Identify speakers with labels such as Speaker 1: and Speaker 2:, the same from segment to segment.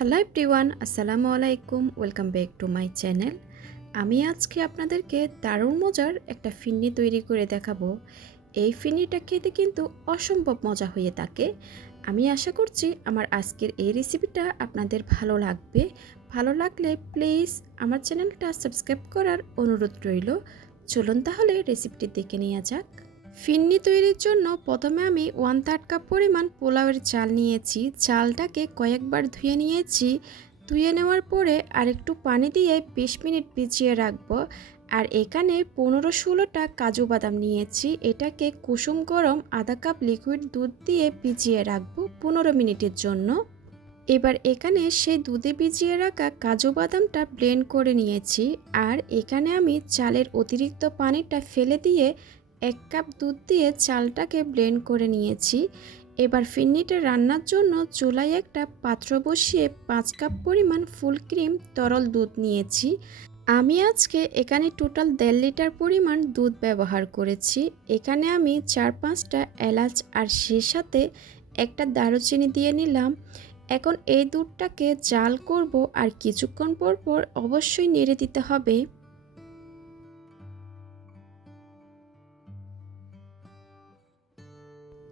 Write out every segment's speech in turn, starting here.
Speaker 1: Hello everyone আসসালামু আলাইকুম welcome back to my channel আমি আজকে আপনাদেরকে দারুণ মজার একটা ফিন্নি তৈরি করে দেখাবো। এই ফিন্নিটা খেতে কিন্তু অসম্ভব মজা হয়ে থাকে। আমি আশা করছি আমার আজকের এই রেসিপিটা আপনাদের ভালো লাগবে। ভালো লাগলে প্লিজ আমার চ্যানেলটা সাবস্ক্রাইব করার অনুরোধ রইল। চলুন তাহলে রেসিপিটি দেখে নেওয়া যাক। ফিন্নি তৈরির জন্য প্রথমে আমি ওয়ান থার্ড কাপ পরিমাণ পোলাওয়ের চাল নিয়েছি। চালটাকে কয়েকবার ধুয়ে নিয়েছি। ধুয়ে নেওয়ার পরে আরেকটু পানি দিয়ে বিশ মিনিট ভিজিয়ে রাখব। আর এখানে পনেরো ষোলোটা কাজু বাদাম নিয়েছি। এটাকে কুসুম গরম আধা কাপ লিকুইড দুধ দিয়ে ভিজিয়ে রাখব পনেরো মিনিটের জন্য। এবার এখানে সেই দুধে ভিজিয়ে রাখা কাজু বাদামটা ব্লেন্ড করে নিয়েছি। আর এখানে আমি চালের অতিরিক্ত পানিটা ফেলে দিয়ে এক কাপ দুধ দিয়ে চালটাকে ব্লেন্ড করে নিয়েছি। এবার ফিন্নিটা রান্নার জন্য চুলায় একটা পাত্র বসিয়ে পাঁচ কাপ পরিমাণ ফুল ক্রিম তরল দুধ নিয়েছি। আমি আজকে এখানে টোটাল দেড় লিটার পরিমাণ দুধ ব্যবহার করেছি। এখানে আমি চার পাঁচটা এলাচ আর সে সাথে একটা দারুচিনি দিয়ে নিলাম। এখন এই দুধটাকে জাল করব আর কিছুক্ষণ পর পর অবশ্যই নেড়ে দিতে হবে।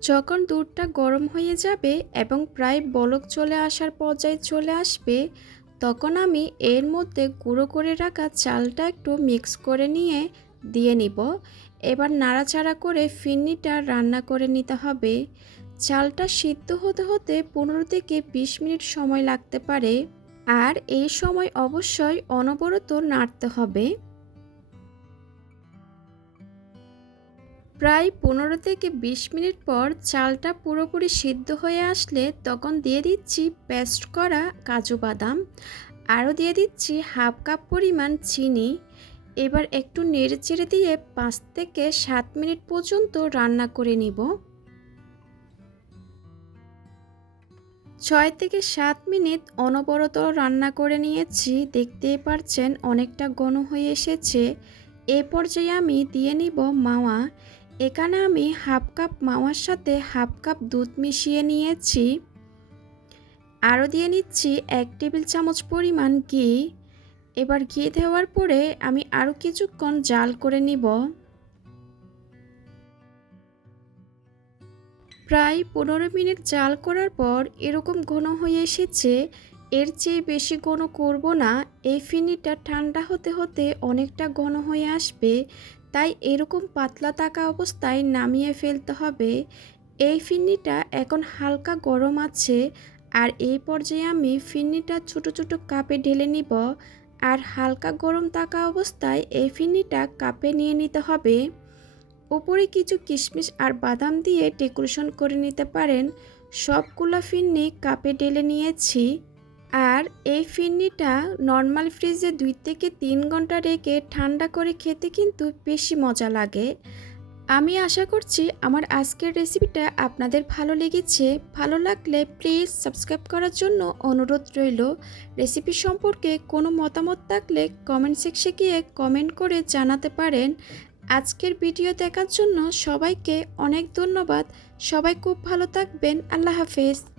Speaker 1: যখন দুধটা গরম হয়ে যাবে এবং প্রায় বলক চলে আসার পর্যায়ে চলে আসবে, তখন আমি এর মধ্যে গুঁড়ো করে রাখা চালটা একটু মিক্স করে নিয়ে দিয়ে নিব। এবার নাড়াচাড়া করে ফিন্নিটা রান্না করে নিতে হবে। চালটা সিদ্ধ হতে হতে পনেরো থেকে বিশ মিনিট সময় লাগতে পারে। আর এই সময় অবশ্যই অনবরত নাড়তে হবে। প্রায় পনেরো থেকে বিশ মিনিট পর চালটা পুরোপুরি সিদ্ধ হয়ে আসলে তখন দিয়ে দিচ্ছি পেস্ট করা কাজু বাদাম, আরও দিয়ে দিচ্ছি হাফ কাপ পরিমাণ চিনি। এবার একটু নেড়ে চেড়ে দিয়ে পাঁচ থেকে সাত মিনিট পর্যন্ত রান্না করে নিব। ছয় থেকে সাত মিনিট অনবরত রান্না করে নিয়েছি। দেখতেই পারছেন অনেকটা ঘন হয়ে এসেছে। এ পর্যায়ে আমি দিয়ে নিব মাওয়া। এখানে আমি হাফ কাপ মাওয়ার সাথে হাফ কাপ দুধ মিশিয়ে নিয়েছি। আরও দিয়ে নিচ্ছি এক টেবিল চামচ পরিমাণ ঘি। এবার ঘি দেওয়ার পরে আমি আরও কিছুক্ষণ জাল করে নিব। প্রায় পনেরো মিনিট জাল করার পর এরকম ঘন হয়ে এসেছে, এর চেয়ে বেশি ঘন করব না। এই ফিনিটা ঠান্ডা হতে হতে অনেকটা ঘন হয়ে আসবে তাই এরকম পাতলা থাকা অবস্থায় নামিয়ে ফেলতে হবে। এই ফিন্নিটা এখন হালকা গরম আছে আর এই পর্যায়ে আমি ফিন্নিটা ছোট ছোট কাপে ঢেলে নিব আর হালকা গরম থাকা অবস্থায় এই ফিন্নিটা কাপে নিয়ে নিতে হবে। উপরে কিছু কিশমিশ আর বাদাম দিয়ে ডেকোরেশন করে নিতে পারেন। সবগুলো ফিন্নি কাপে ঢেলে নিয়েছি। আর এই ফিরনিটা নর্মাল ফ্রিজে দুই থেকে তিন ঘণ্টা রেখে ঠান্ডা করে খেতে কিন্তু বেশি মজা লাগে। আমি আশা করছি আমার আজকের রেসিপিটা আপনাদের ভালো লেগেছে। ভালো লাগলে প্লিজ সাবস্ক্রাইব করার জন্য অনুরোধ রইল। রেসিপি সম্পর্কে কোনো মতামত থাকলে কমেন্ট সেকশে গিয়ে কমেন্ট করে জানাতে পারেন। আজকের ভিডিও দেখার জন্য সবাইকে অনেক ধন্যবাদ। সবাই খুব ভালো থাকবেন। আল্লাহ হাফেজ।